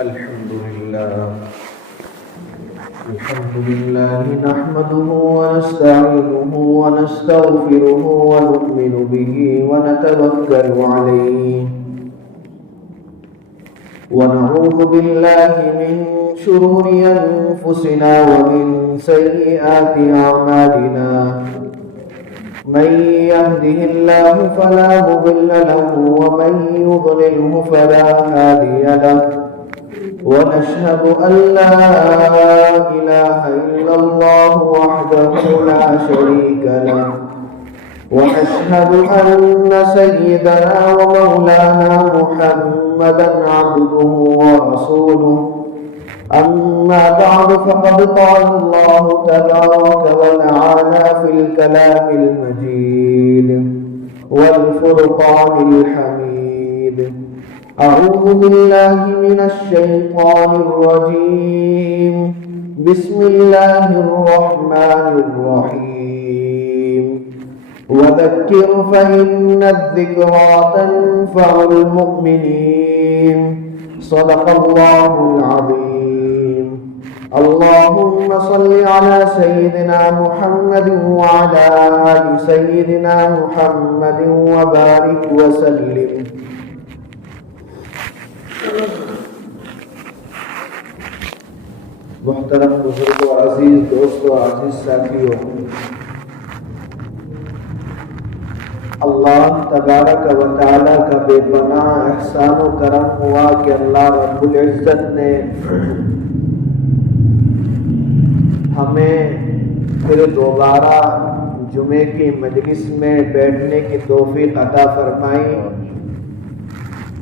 الحمد لله نحمده ونستعينه ونستغفره ونؤمن به ونتوكل عليه ونعوذ بالله من شرور أنفسنا ومن سيئات أعمالنا من يهده الله فلا مضل له ومن يضلله فلا هادي له ونشهد أن لا إله إلا الله وحده لا شريك له ونشهد أن سيدنا ومولانا محمدا عبده ورسوله أما بعد فقد قال الله تبارك وتعالى في الكلام المجيد والفرقان الحميد أعوذ بالله من الشيطان الرجيم بسم الله الرحمن الرحيم وذكر فإن الذكرى تنفع المؤمنين صدق الله العظيم اللهم صل على سيدنا محمد وعلى آل سيدنا محمد وبارك وسلم محترم بزرگوں، عزیز دوستوں، عزیز ساتھیوں، اللہ تبارک و تعالی کا بے پناہ احسان و کرم ہوا کہ اللہ رب العزت نے ہمیں پھر دوبارہ جمعے کی مجلس میں بیٹھنے کی توفیق عطا فرمائی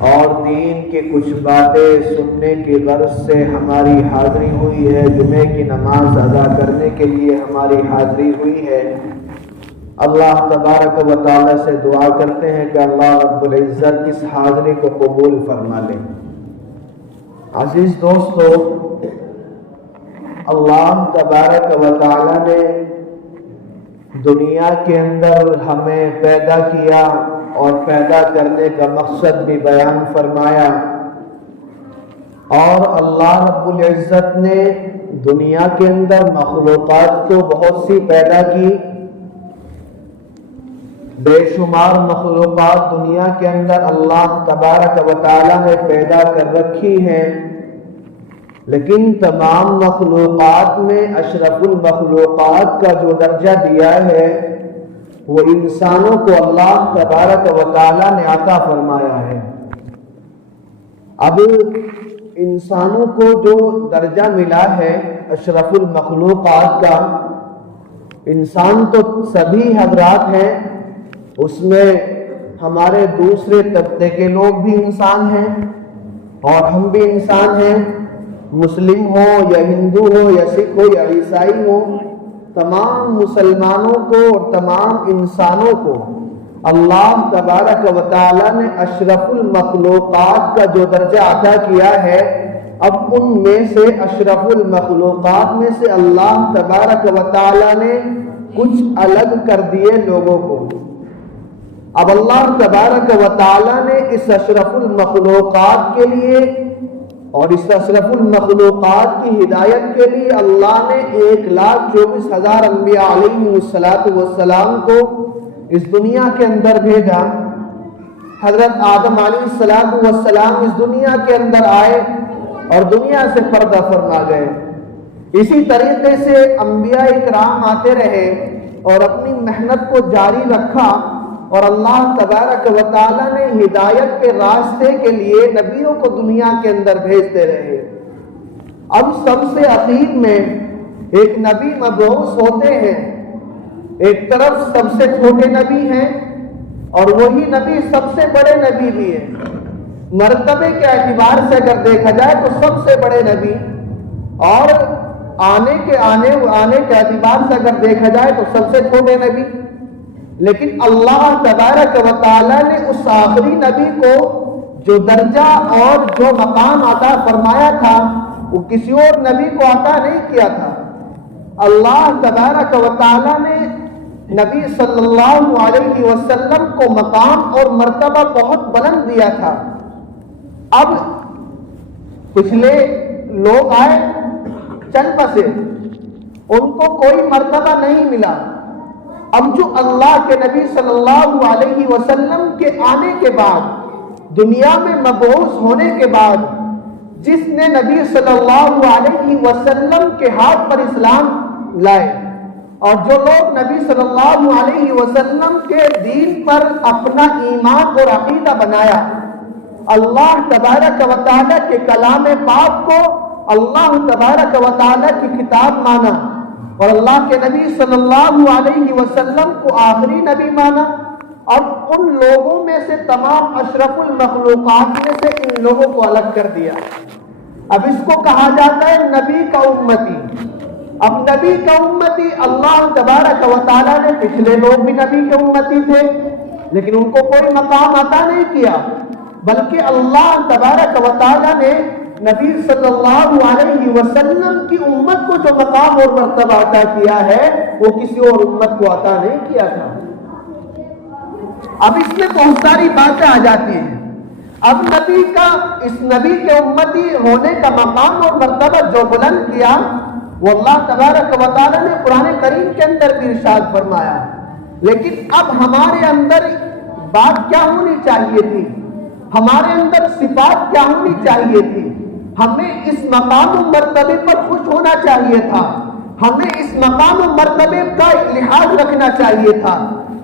اور دین کی کچھ باتیں سننے کی غرض سے ہماری حاضری ہوئی ہے، جمعے کی نماز ادا کرنے کے لیے ہماری حاضری ہوئی ہے۔ اللہ تبارک و تعالی سے دعا کرتے ہیں کہ اللہ رب العزت اس حاضری کو قبول فرما لے۔ عزیز دوستو، اللہ تبارک و تعالی نے دنیا کے اندر ہمیں پیدا کیا اور پیدا کرنے کا مقصد بھی بیان فرمایا، اور اللہ رب العزت نے دنیا کے اندر مخلوقات کو بہت سی پیدا کی، بے شمار مخلوقات دنیا کے اندر اللہ تبارک و تعالی نے پیدا کر رکھی ہیں، لیکن تمام مخلوقات میں اشرف المخلوقات کا جو درجہ دیا ہے وہ انسانوں کو اللہ تبارک و تعالی نے عطا فرمایا ہے۔ اب انسانوں کو جو درجہ ملا ہے اشرف المخلوقات کا، انسان تو سبھی حضرات ہیں، اس میں ہمارے دوسرے طبقے کے لوگ بھی انسان ہیں اور ہم بھی انسان ہیں، مسلم ہو یا ہندو ہو یا سکھ ہو یا عیسائی ہو، تمام مسلمانوں کو اور تمام انسانوں کو اللہ تبارک و تعالی نے اشرف المخلوقات کا جو درجہ عطا کیا ہے، اب ان میں سے اشرف المخلوقات میں سے اللہ تبارک و تعالی نے کچھ الگ کر دیے لوگوں کو۔ اب اللہ تبارک و تعالی نے اس اشرف المخلوقات کے لیے اور اس اشرف المخلوقات کی ہدایت کے لیے اللہ نے 1,24,000 انبیاء علیہ السلام کو اس دنیا کے اندر بھیجا۔ حضرت آدم علیہ السلام اس دنیا کے اندر آئے اور دنیا سے پردہ فرما گئے۔ اسی طریقے سے انبیاء اکرام آتے رہے اور اپنی محنت کو جاری رکھا، اور اللہ تبارک و تعالی نے ہدایت کے راستے کے لیے نبیوں کو دنیا کے اندر بھیجتے رہے۔ اب سب سے اخیر میں ایک نبی مبعوث ہوتے ہیں، ایک طرف سب سے چھوٹے نبی ہیں اور وہی نبی سب سے بڑے نبی بھی ہیں۔ مرتبے کے اعتبار سے اگر دیکھا جائے تو سب سے بڑے نبی، اور آنے کے اعتبار سے اگر دیکھا جائے تو سب سے چھوٹے نبی، لیکن اللہ تبارک و تعالی نے اس آخری نبی کو جو درجہ اور جو مقام عطا فرمایا تھا وہ کسی اور نبی کو عطا نہیں کیا تھا۔ اللہ تبارک و تعالی نے نبی صلی اللہ علیہ وسلم کو مقام اور مرتبہ بہت بلند دیا تھا۔ اب پچھلے لوگ آئے چل بسے، ان کو کوئی مرتبہ نہیں ملا. اب جو اللہ کے نبی صلی اللہ علیہ وسلم کے آنے کے بعد، دنیا میں مبعوث ہونے کے بعد، جس نے نبی صلی اللہ علیہ وسلم کے ہاتھ پر اسلام لائے، اور جو لوگ نبی صلی اللہ علیہ وسلم کے دین پر اپنا ایمان اور عقیدہ بنایا، اللہ تبارک و تعالیٰ کے کلام پاک کو اللہ تبارک و تعالیٰ کی کتاب مانا، اور اللہ کے نبی صلی اللہ علیہ وسلم کو آخری نبی مانا، اور ان لوگوں میں سے تمام اشرف المخلوقات میں سے ان لوگوں کو الگ کر دیا. اب اس کو کہا جاتا ہے نبی کا امتی. اب نبی کا امتی، اللہ تبارک و تعالیٰ نے پچھلے لوگ بھی نبی کے امتی تھے لیکن ان کو کوئی مقام عطا نہیں کیا، بلکہ اللہ تبارک و تعالیٰ نے نبی صلی اللہ علیہ وسلم کی امت کو جو مقام اور مرتبہ عطا کیا ہے وہ کسی اور امت کو عطا نہیں کیا تھا. اب اس میں بہت ساری باتیں آ جاتی ہیں. اب نبی کا، اس نبی کے امتی ہونے کا مقام اور مرتبہ جو بلند کیا وہ اللہ تبارک و تعالیٰ نے قرآن کریم کے اندر بھی ارشاد فرمایا. لیکن اب ہمارے اندر بات کیا ہونی چاہیے تھی، ہمارے اندر صفات کیا ہونی چاہیے تھی؟ ہمیں اس مقام و مرتبے پر خوش ہونا چاہیے تھا، ہمیں اس مقام و مرتبے کا لحاظ رکھنا چاہیے تھا،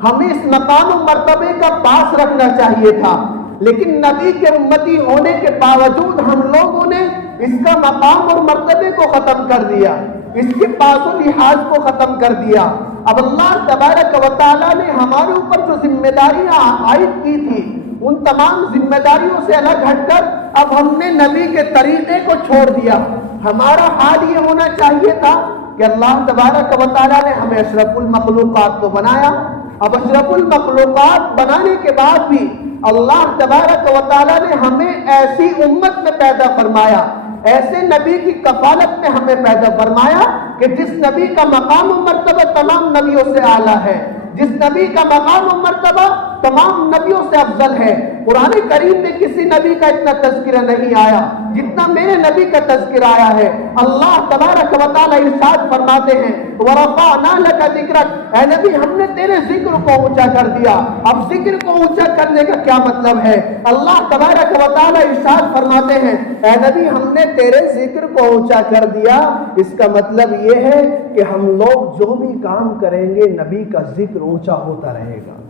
ہمیں اس مقام و مرتبے کا پاس رکھنا چاہیے تھا. لیکن نبی کے امتی ہونے کے باوجود ہم لوگوں نے اس کا مقام اور مرتبے کو ختم کر دیا، اس کے پاس و لحاظ کو ختم کر دیا. اب اللہ تبارک و تعالیٰ نے ہمارے اوپر جو ذمہ داریاں عائد کی تھی ان تمام ذمہ داریوں سے الگ ہٹ کر اب ہم نے نبی کے طریقے کو چھوڑ دیا. ہمارا حال یہ ہونا چاہیے تھا کہ اللہ تبارک و تعالیٰ نے ہمیں اشرف المخلوقات کو بنایا. اب اشرف المخلوقات بنانے کے بعد بھی اللہ تبارک و تعالیٰ نے ہمیں ایسی امت میں پیدا فرمایا، ایسے نبی کی کفالت میں ہمیں پیدا فرمایا کہ جس نبی کا مقام و مرتبہ تمام نبیوں سے اعلیٰ ہے، جس نبی کا مقام و مرتبہ تمام نبیوں سے افضل ہے. قرآن کریم میں کسی نبی کا اتنا تذکرہ نہیں آیا جتنا میرے نبی کا تذکرہ آیا ہے. اللہ تبارک و تعالیٰ ارشاد فرماتے ہیں وَرَفَعْنَا لَكَ ذِكْرَكَ، اے نبی ہم نے تیرے ذکر کو اونچا کر دیا. اب ذکر کو اونچا کرنے کا کیا مطلب ہے؟ اللہ تبارک و تعالیٰ ارشاد فرماتے ہیں اے نبی ہم نے تیرے ذکر کو اونچا کر دیا. اس کا مطلب یہ ہے کہ ہم لوگ جو بھی کام کریں گے نبی کا ذکر اونچا ہوتا رہے گا.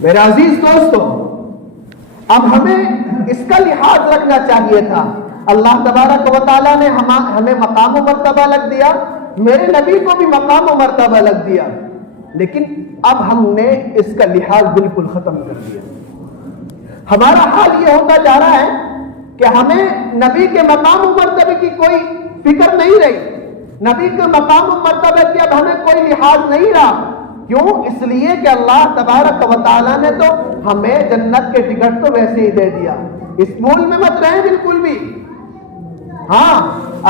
میرے عزیز دوستو، اب ہمیں اس کا لحاظ رکھنا چاہیے تھا. اللہ تبارک و تعالیٰ نے ہمیں مقام و مرتبہ لگ دیا، میرے نبی کو بھی مقام و مرتبہ لگ دیا، لیکن اب ہم نے اس کا لحاظ بالکل ختم کر دیا. ہمارا حال یہ ہوتا جا رہا ہے کہ ہمیں نبی کے مقام و مرتبے کی کوئی فکر نہیں رہی، نبی کے مقام و مرتبے کی اب ہمیں کوئی لحاظ نہیں رہا. کیوں؟ اس لیے کہ اللہ تبارک و تعالیٰ نے تو ہمیں جنت کے ٹکٹ تو ویسے ہی دے دیا. اس بھول میں مت رہیں بالکل بھی. ہاں،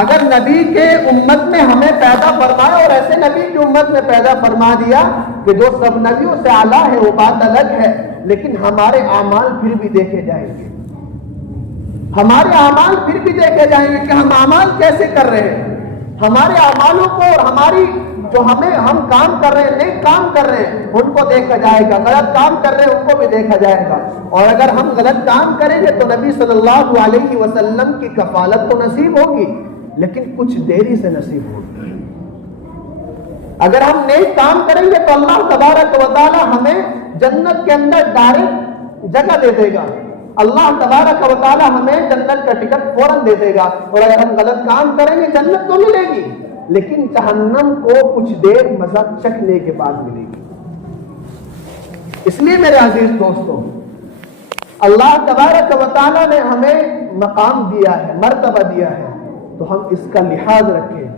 اگر نبی کے امت میں ہمیں پیدا فرمایا اور ایسے نبی کی امت میں پیدا فرما دیا کہ جو سب نبیوں سے اعلیٰ ہے وہ بات الگ ہے، لیکن ہمارے اعمال پھر بھی دیکھے جائیں گے. ہمارے اعمال پھر بھی دیکھے جائیں گے کہ ہم اعمال کیسے کر رہے ہیں. ہمارے اعمالوں کو اور ہماری جو ہم کام کر رہے ہیں، نیک کام کر رہے ہیں ان کو دیکھا جائے گا، غلط کام کر رہے ہیں ان کو بھی دیکھا جائے گا. اور اگر ہم غلط کام کریں گے تو نبی صلی اللہ علیہ وسلم کی کفالت تو نصیب ہوگی لیکن کچھ دیری سے نصیب ہوگی. اگر ہم نیک کام کریں گے تو اللہ تبارک و تعالی ہمیں جنت کے اندر ڈائریکٹ جگہ دے دے گا. اللہ تبارک و تعالی ہمیں جنت کا ٹکٹ فوراً دے دے گا. اور اگر ہم غلط کام کریں گے جنت تو ملے گی لیکن جہنم کو کچھ دیر مزہ چکھنے کے بعد ملے گی. اس لیے میرے عزیز دوستوں، اللہ تبارک و تعالیٰ نے ہمیں مقام دیا ہے، مرتبہ دیا ہے، تو ہم اس کا لحاظ رکھیں.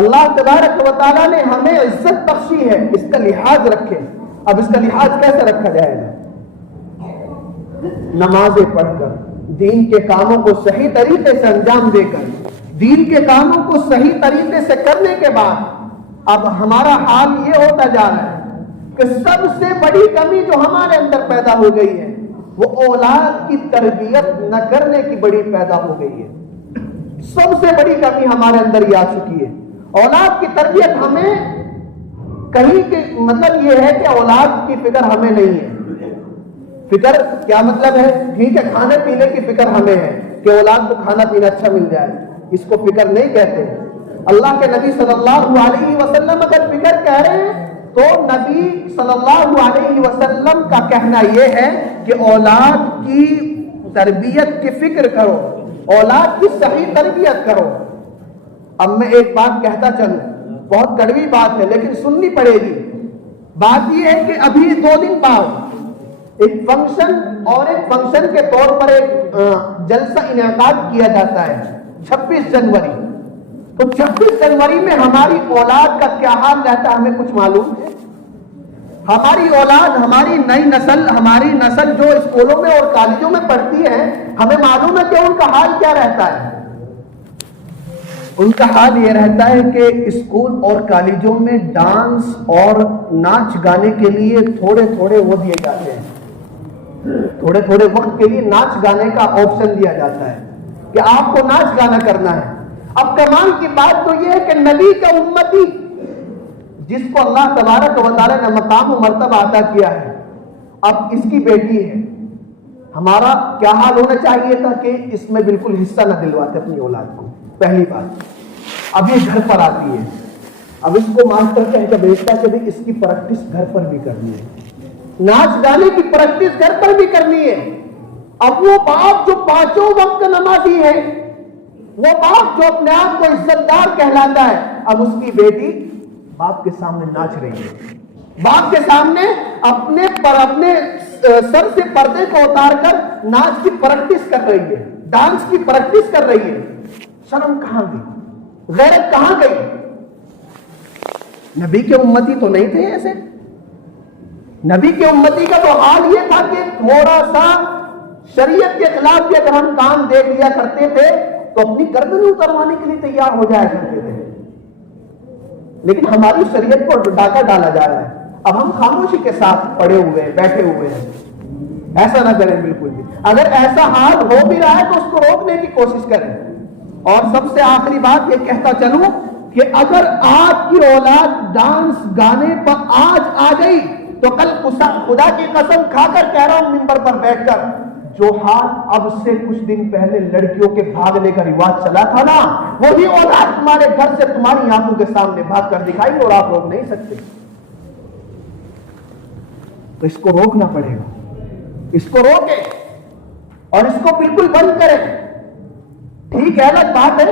اللہ تبارک و تعالیٰ نے ہمیں عزت بخشی ہے، اس کا لحاظ رکھیں. اب اس کا لحاظ کیسے رکھا جائے گا؟ نمازیں پڑھ کر، دین کے کاموں کو صحیح طریقے سے انجام دے کر، دین کے کاموں کو صحیح طریقے سے کرنے کے بعد اب ہمارا حال یہ ہوتا جا رہا ہے کہ سب سے بڑی کمی جو ہمارے اندر پیدا ہو گئی ہے وہ اولاد کی تربیت نہ کرنے کی بڑی پیدا ہو گئی ہے. سب سے بڑی کمی ہمارے اندر یہ آ چکی ہے. اولاد کی تربیت ہمیں کہیں کہ مطلب یہ ہے کہ اولاد کی فکر ہمیں نہیں ہے. فکر کیا مطلب ہے؟ ٹھیک ہے کھانے پینے کی فکر ہمیں ہے کہ اولاد کو کھانا پینا اچھا مل جائے, اس کو فکر نہیں کہتے. اللہ کے نبی صلی اللہ علیہ وسلم اگر فکر کہہ رہے ہیں تو نبی صلی اللہ علیہ وسلم کا کہنا یہ ہے کہ اولاد کی تربیت کی فکر کرو, اولاد کی صحیح تربیت کرو. اب میں ایک بات کہتا چلوں, بہت کڑوی بات ہے لیکن سننی پڑے گی. بات یہ ہے کہ ابھی 2 دن بعد ایک فنکشن اور ایک فنکشن کے طور پر ایک جلسہ انعقاد کیا جاتا ہے 26 جنوری. تو 26 جنوری میں ہماری اولاد کا کیا حال رہتا ہے ہمیں کچھ معلوم ہے؟ ہماری اولاد, ہماری نئی نسل, ہماری نسل جو اسکولوں میں اور کالجوں میں پڑھتی ہے, ہمیں معلوم ہے کہ ان کا حال کیا رہتا ہے. ان کا حال یہ رہتا ہے کہ اسکول اور کالجوں میں ڈانس اور ناچ گانے کے لیے تھوڑے تھوڑے وہ دیے جاتے ہیں, تھوڑے تھوڑے وقت کے لیے ناچ گانے کا آپشن دیا جاتا ہے کہ آپ کو ناچ گانا کرنا ہے. اب کمال کی بات تو یہ ہے کہ نبی کا امتی جس کو اللہ تبارک و تعالی نے مقام و مرتبہ عطا کیا ہے, اب اس کی بیٹی ہے, ہمارا کیا حال ہونا چاہیے تھا کہ اس میں بالکل حصہ نہ دلواتے اپنی اولاد کو. پہلی بات, اب یہ گھر پر آتی ہے, اب اس کو ماسٹر کہہ کے بیچتا کہ اس کی پریکٹس گھر پر بھی کرنی ہے, ناچ گانے کی پریکٹس گھر پر بھی کرنی ہے. اب وہ باپ جو 5 وقت نمازی ہے, وہ باپ جو اپنے آپ کو عزت دار کہلاتا ہے, اب اس کی بیٹی باپ کے سامنے ناچ رہی ہے, باپ کے سامنے اپنے سر سے پردے کو اتار کر ناچ کی پریکٹس کر رہی ہے, ڈانس کی پریکٹس کر رہی ہے. شرم کہاں گئی؟ غیرت کہاں گئی؟ نبی کے امتی تو نہیں تھے ایسے. نبی کے امتی کا تو حال یہ تھا کہ تھوڑا سا شریعت کے خلاف بھی اگر ہم کام دیکھ لیا کرتے تھے تو اپنی گردن اتروانے کے لیے تیار ہو جایا کرتے تھے. لیکن ہماری شریعت کو ڈاکہ ڈالا جا رہا ہے. اب ہم خاموشی کے ساتھ پڑے ہوئے ہیں, بیٹھے ہوئے ہیں. ایسا نہ کریں بالکل بھی. اگر ایسا حال ہو بھی رہا ہے تو اس کو روکنے کی کوشش کریں. اور سب سے آخری بات یہ کہتا چلوں کہ اگر آپ کی اولاد ڈانس گانے پر آج آ گئی تو کل خدا کی قسم کھا کر کہہ رہا ہوں ممبر پر بیٹھ کر, جو حال اب سے کچھ دن پہلے لڑکیوں کے بھاگنے کا رواج چلا تھا نا, وہی اولاد تمہارے گھر سے تمہاری آنکھوں کے سامنے بھاگ کر دکھائی اور آپ روک نہیں سکتے. تو اس کو روکنا پڑے گا, اس کو روکیں اور اس کو بالکل بند کریں. ٹھیک ہے, الگ بات ہے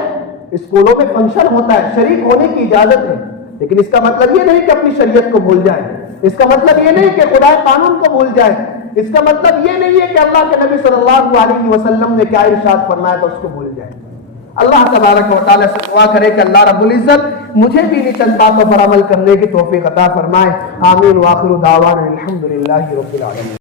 اسکولوں میں فنکشن ہوتا ہے, شریک ہونے کی اجازت ہے, لیکن اس کا مطلب یہ نہیں کہ اپنی شریعت کو بھول جائیں. اس کا مطلب یہ نہیں کہ خدا قانون کو بھول جائیں. اس کا مطلب یہ نہیں ہے کہ اللہ کے نبی صلی اللہ علیہ وسلم نے کیا ارشاد فرمایا تھا اس کو بھول جائیں. اللہ تبارک و تعالیٰ سے دعا کرے کہ اللہ رب العزت مجھے بھی ان چند باتوں پر عمل کرنے کی توفیق عطا فرمائے. آمین. وآخر دعوانا الحمدللہ رب العالمین.